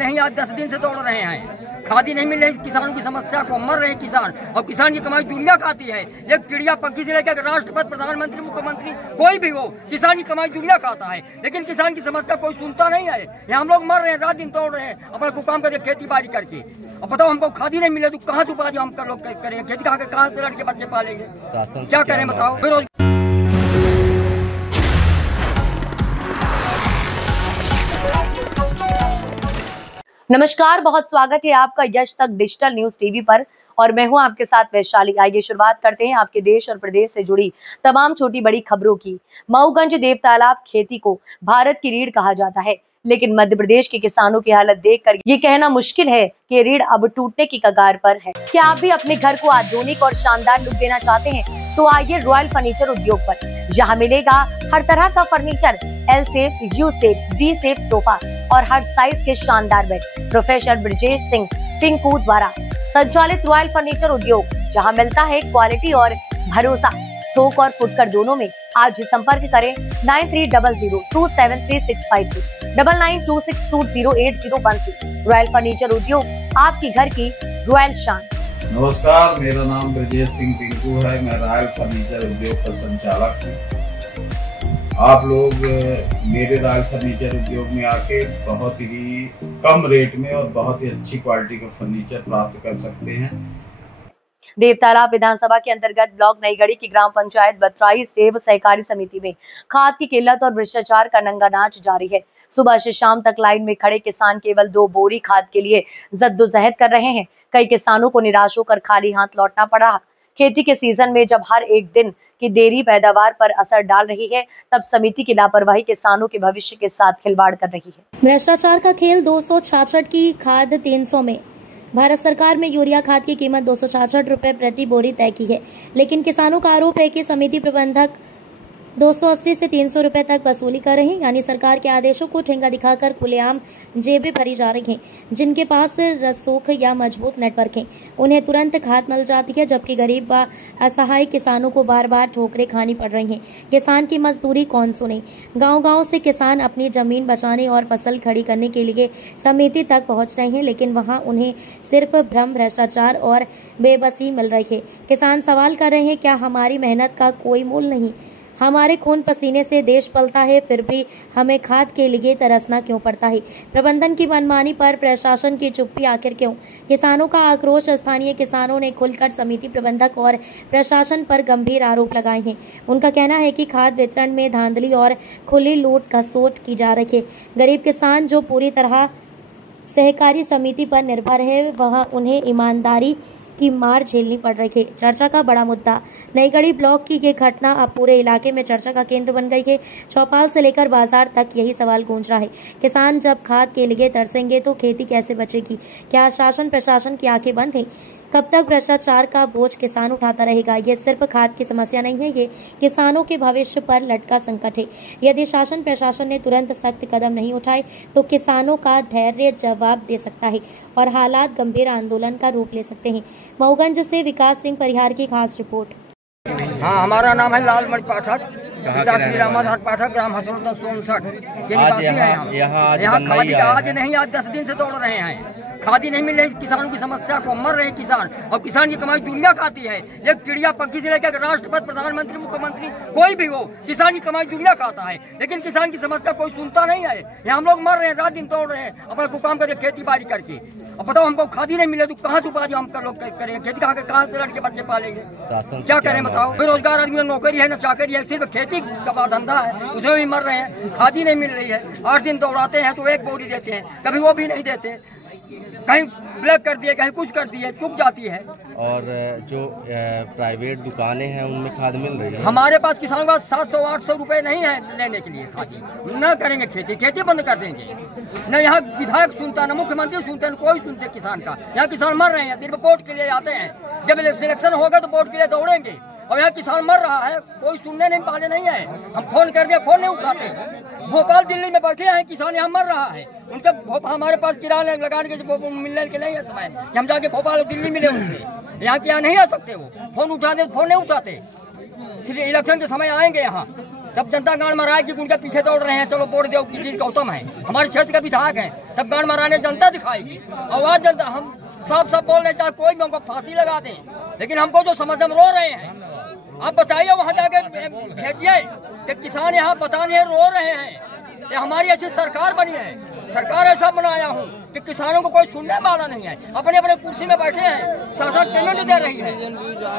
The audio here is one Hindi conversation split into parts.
नहीं, आज 10 दिन से दौड़ रहे हैं। खादी नहीं मिल रही, किसानों की समस्या को मर रहे किसान, और किसान की कमाई दुनिया खाती है। एक चिड़िया पक्षी से लेकर राष्ट्रपति, प्रधानमंत्री, मुख्यमंत्री कोई भी हो, किसान की कमाई दुनिया खाता है, लेकिन किसान की समस्या कोई सुनता नहीं है। हम लोग मर रहे हैं, रात दिन दौड़ रहे हैं अपना काम करके, खेती बाड़ी करके। अब बताओ, हमको खादी नहीं मिले तो कहाँ से उपार्जन हम लोग करेंगे? खेती कहाँ से लड़के बच्चे पालेंगे? क्या करें बताओ? नमस्कार, बहुत स्वागत है आपका यश तक डिजिटल न्यूज टीवी पर और मैं हूं आपके साथ वैशाली। आइए शुरुआत करते हैं आपके देश और प्रदेश से जुड़ी तमाम छोटी बड़ी खबरों की। मऊगंज देव तालाब खेती को भारत की रीढ़ कहा जाता है, लेकिन मध्य प्रदेश के किसानों की हालत देखकर ये कहना मुश्किल है कि रीढ़ अब टूटने की कगार पर है। क्या आप भी अपने घर को आधुनिक और शानदार लुक देना चाहते हैं? तो आइए रॉयल फर्नीचर उद्योग पर। यहाँ मिलेगा हर तरह का furniture, L shape, U shape, V shape sofa और हर साइज के शानदार बेड। प्रोफेसर ब्रजेश सिंह टिंकू द्वारा संचालित रॉयल फर्नीचर उद्योग, जहां मिलता है क्वालिटी और भरोसा थोक और फुटकर दोनों में। आज ही संपर्क करें 9300273652 9926208013। रॉयल फर्नीचर उद्योग, आपकी घर की रॉयल शान। नमस्कार, मेरा नाम ब्रजेश सिंह टिंकू है। मैं रॉयल फर्नीचर उद्योग का संचालक हूँ। आप लोग मेरे रॉयल फर्नीचर उद्योग में आके बहुत ही कम रेट में और बहुत ही अच्छी क्वालिटी का फर्नीचर प्राप्त कर सकते हैं। देव तालाब विधानसभा के अंतर्गत ब्लॉक नईगढ़ी की ग्राम पंचायत बतराई सेव सहकारी समिति में खाद की किल्लत और भ्रष्टाचार का नंगा नाच जारी है। सुबह से शाम तक लाइन में खड़े किसान केवल 2 बोरी खाद के लिए जद्दोजहद कर रहे हैं। कई किसानों को निराश होकर खाली हाथ लौटना पड़ा। खेती के सीजन में जब हर एक दिन की देरी पैदावार पर असर डाल रही है, तब समिति की लापरवाही किसानों के भविष्य के साथ खिलवाड़ कर रही है। भ्रष्टाचार का खेल 266 की खाद 300 में। भारत सरकार में यूरिया खाद की कीमत 266 रुपए प्रति बोरी तय की है, लेकिन किसानों का आरोप है कि समिति प्रबंधक 280 से 300 रुपए तक वसूली कर रहे हैं। यानी सरकार के आदेशों को ठेंगा दिखाकर खुलेआम जेबें भरी जा रही हैं। जिनके पास रसूख या मजबूत नेटवर्क है, उन्हें तुरंत खाद मिल जाती है, जबकि गरीब व असहाय किसानों को बार बार ठोकरें खानी पड़ रही हैं। किसान की मजदूरी कौन सुने? गांव-गांव से किसान अपनी जमीन बचाने और फसल खड़ी करने के लिए समिति तक पहुंच रहे हैं, लेकिन वहां उन्हें सिर्फ भ्रम, भ्रष्टाचार और बेबसी मिल रही है। किसान सवाल कर रहे हैं, क्या हमारी मेहनत का कोई मूल नहीं? हमारे खून पसीने से देश पलता है, फिर भी हमें खाद के लिए तरसना क्यों पड़ता है? प्रबंधन की मनमानी पर प्रशासन की चुप्पी आखिर क्यों? किसानों का आक्रोश। स्थानीय किसानों ने खुलकर समिति प्रबंधक और प्रशासन पर गंभीर आरोप लगाए हैं। उनका कहना है कि खाद वितरण में धांधली और खुली लूट खसोट की जा रही है। गरीब किसान जो पूरी तरह सहकारी समिति पर निर्भर है, वहाँ उन्हें ईमानदारी की मार झेलनी पड़ रही है। चर्चा का बड़ा मुद्दा नईगढ़ी ब्लॉक की ये घटना अब पूरे इलाके में चर्चा का केंद्र बन गई है। चौपाल से लेकर बाजार तक यही सवाल गूंज रहा है। किसान जब खाद के लिए तरसेंगे तो खेती कैसे बचेगी? क्या शासन प्रशासन की आंखें बंद है? कब तक भ्रष्टाचार का बोझ किसान उठाता रहेगा? ये सिर्फ खाद की समस्या नहीं है, ये किसानों के भविष्य पर लटका संकट है। यदि शासन प्रशासन ने तुरंत सख्त कदम नहीं उठाए तो किसानों का धैर्य जवाब दे सकता है और हालात गंभीर आंदोलन का रूप ले सकते हैं। मऊगंज से विकास सिंह परिहार की खास रिपोर्ट। हाँ, हमारा नाम है लालमणि पाठक, पिता श्री रामाधार पाठक, ग्राम हसनोदा 64 के निवासी हैं हम। यहाँ खादी आज नहीं, आज 10 दिन से दौड़ रहे हैं। खादी नहीं मिल रही, किसानों की समस्या को मर रहे किसान, और किसान की कमाई दुनिया खाती है। एक चिड़िया पक्षी से लेकर राष्ट्रपति, प्रधानमंत्री, मुख्यमंत्री कोई भी हो, किसान की कमाई दुनिया खाता है, लेकिन किसान की समस्या कोई सुनता नहीं है। हम लोग मर रहे हैं, रात दिन दौड़ रहे हैं अपना काम करके, खेती बाड़ी करके। अब बताओ, हमको खादी नहीं मिले तो कहाँ से उपार्जन हम लोग करेंगे? खेती कहाँ से लड़के बच्चे पालेंगे? क्या करें बताओ? बेरोजगार आदमी, नौकरी है न चाकरी है, सिर्फ खेती का धंधा है, उसमें भी मर रहे हैं। खादी नहीं मिल रही है, 8 दिन दौड़ाते हैं तो 1 बोरी देते हैं, कभी वो भी नहीं देते। कहीं ब्लैक कर दिए, कहीं कुछ कर दिए, चुक जाती है। और जो प्राइवेट दुकानें हैं उनमें खाद मिल रही है? हमारे पास किसानों के पास 700-800 रुपए नहीं है लेने के लिए खादी। न करेंगे खेती, खेती बंद कर देंगे। न यहाँ विधायक सुनता, न मुख्यमंत्री सुनते, न कोई सुनते किसान का। यहाँ किसान मर रहे हैं, सिर्फ वोट के लिए आते हैं। जब सिलेक्शन होगा तो वोट के लिए दौड़ेंगे, और यहाँ किसान मर रहा है, कोई सुनने नहीं वाले नहीं है। हम फोन कर दिए, फोन नहीं उठाते। भोपाल दिल्ली में बैठे हैं किसान, यहाँ मर रहा है। उनके हमारे पास किराया लगाने के मिलने के नहीं है समय कि हम जाके भोपाल और दिल्ली मिले उनसे। यहाँ नहीं आ सकते, वो फोन उठाते, फोन नहीं उठाते। फिर इलेक्शन के समय आएंगे यहाँ तब जनता गांड मराए कि उनके पीछे दौड़ रहे हैं, चलो वोट दो गिरीश गौतम है हमारे क्षेत्र के विधायक हैं, तब गांड मराने जनता दिखाएगी। आवाज जनता, हम सब बोल रहे चाहे कोई भी हमको फांसी लगा दें, लेकिन हमको जो समझ हम रो रहे हैं। आप बताइए वहाँ जाके भेजिए कि किसान यहाँ बताने रो रहे हैं। ये हमारी ऐसी सरकार बनी है, सरकार ऐसा बनाया हूँ कि किसानों को कोई सुनने वाला नहीं है। अपने अपने कुर्सी में बैठे हैं, शासन पेमेंट दे रही है,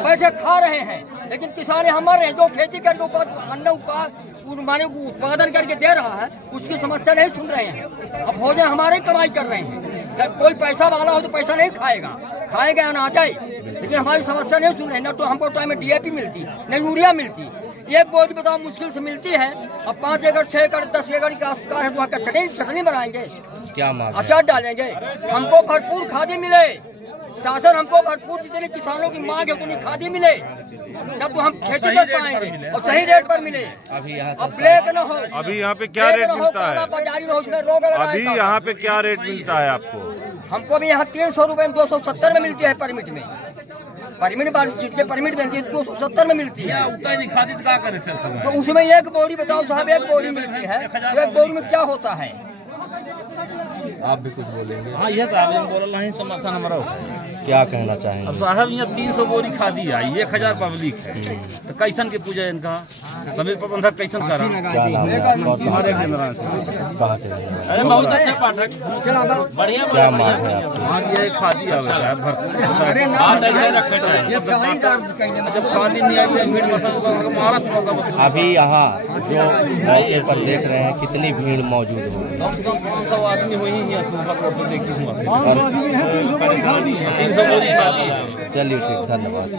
बैठे खा रहे हैं, लेकिन किसान हमारे हैं जो खेती करके अन्न उत्पादन करके दे रहा है, उसकी समस्या नहीं सुन रहे हैं। अब भोजन हमारे कमाई कर रहे हैं, जब कोई पैसा वाला हो तो पैसा नहीं खाएगा, खाएगा अनाज है, लेकिन हमारी समस्या नहीं सुन रहे। न तो हमको टाइम में DAP मिलती, न यूरिया मिलती। एक बोरी बताओ मुश्किल से मिलती है। अब 5 एकड़ 6 एकड़ 10 एकड़ का आस्कार है तो वहाँ चटनी बनाएंगे, क्या मांग, अचार डालेंगे। हमको भरपूर खादी मिले, शासन हमको भरपूर जितनी किसानों की मांग है उतनी खादी मिले, तब तो हम खेती कर पाएंगे और सही रेट पर मिले। अभी यहाँ अब ब्लैक न हो, अभी यहाँ पे क्या रेट मिलता है? बाजारी न हो, उसमें रोक लगाए। अभी यहाँ पे क्या रेट मिलता है आपको? हमको भी यहाँ 300 रुपए में 270 में मिलती है परमिट में। जितने परमिट मिलती है 270 में मिलती है। तो उसमें एक बोरी बताओ साहब, एक बोरी मिलती है, एक बोरी में क्या होता है? आप भी कुछ बोलेंगे? हाँ, ये साहब हम बोल रहे हैं, समर्थन हमारा क्या कहना चाहेंगे? अब साहब यहाँ 300 बोरी खादी आई, 1000 पब्लिक है, तो कैसन की पूजा इनका समिति प्रबंधक कैसन करा? क्या नाम है आपका? हमारे केंद्र से। अरे बहुत अच्छा पाठक, बढ़िया। क्या मांग है आपकी? हाँ, ये खादी आवे है भरपूर। जब खादी नहीं आती भीड़ महारत होगा। अभी यहाँ जो मौके पर देख रहे हैं कितनी भीड़ मौजूद होगी? कम से कम 500 आदमी हुई है। देखिए 300 बोरी खादी है। चलिए ठीक, धन्यवाद।